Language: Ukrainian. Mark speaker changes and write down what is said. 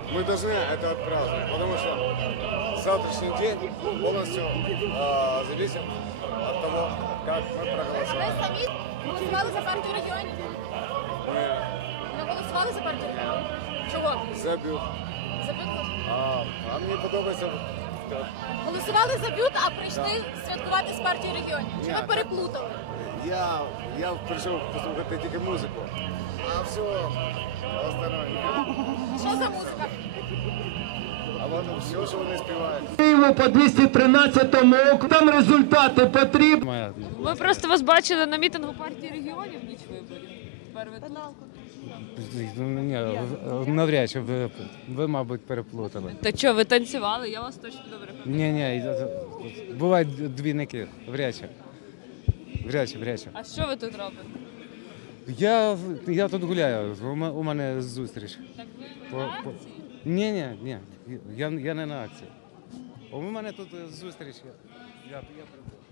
Speaker 1: Мы должны это отпраздновать, потому что завтрашний день полностью зависим от того, как мы
Speaker 2: Ви
Speaker 1: проголосуем.
Speaker 2: самі голосували за партію регіонів? Не голосували за партію регіонів? Чого?
Speaker 1: Забил.
Speaker 2: За бют?
Speaker 1: А мені подобається.
Speaker 2: Голосували за бют, а прийшли святкувати з партії регіонів. Чи ви
Speaker 1: Ні,
Speaker 2: переплутали?
Speaker 1: Я прийшов послухати тільки музику, а все остальное.
Speaker 2: Що за музика?
Speaker 1: А воно все, що вони співають.
Speaker 3: Києву по 213-му округу. Там результати потрібні.
Speaker 4: Ми просто вас бачили на мітингу партії регіонів в ніч виборів. Тепер ви тут.
Speaker 5: Ні, навряд чи ви, мабуть, переплутали.
Speaker 4: Та що, ви танцювали? Я вас точно добре пам'ятаю.
Speaker 5: Ні, бувають двійники, вряд чи. Вряд чи.
Speaker 4: А що ви тут робите?
Speaker 5: Я тут гуляю, у мене зустріч.
Speaker 4: Так ви на акції?
Speaker 5: Ні, я не на акції. У мене тут зустріч, я прийду.